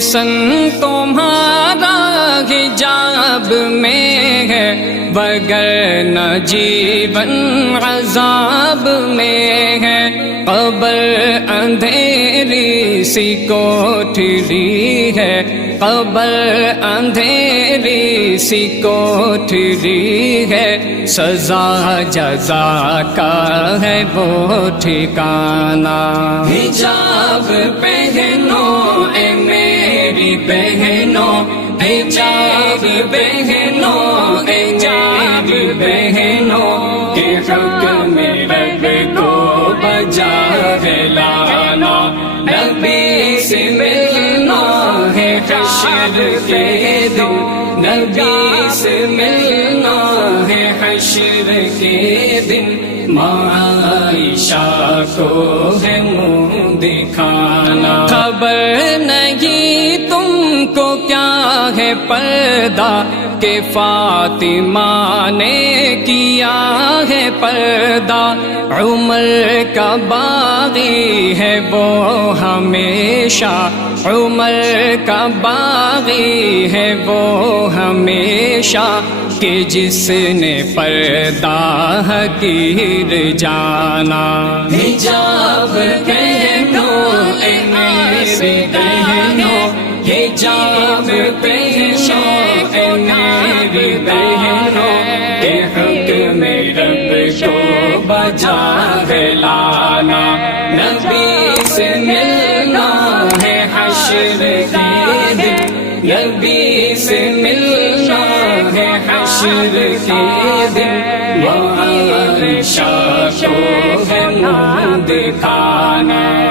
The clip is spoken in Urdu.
حسن تمہارا حجاب میں ہے، وگرنہ جیون عذاب میں ہے۔ قبر اندھیری سی کوٹھری ہے، قبر اندھیری سی کوٹھری ہے، سزا جزا کا ہے وہ ٹھکانہ۔ حجاب پہنو اے میری بہنوں، حجاب پہنو اے میری بہنوں، کہ حکم رب کو بجا ہے لانا۔ نبی سے ملنا ہے حشر کے دن، نبی سے ملنا ہے حشر کے دن، عائشہ کو ہے منہ دکھانا۔ خبر نہیں تم کو کیا ہے پردہ، کہ فاطمہ نے کیا ہے پردہ۔ عمر کا باغی ہے وہ ہمیشہ، عمر کا باغی ہے وہ ہمیشہ، کہ جس نے پردہ حقیر جانا۔ حجاب پہنو اے میری بہنوں، حجاب پہنو اے میری بہنوں، کہ حکم رب کو بجا ہے لانا۔ نبی سے ملنا ہے حشر کے دن، نبی سے ملنا ہے حشر کے دن، عائشہ کو ہے منہ دکھانا۔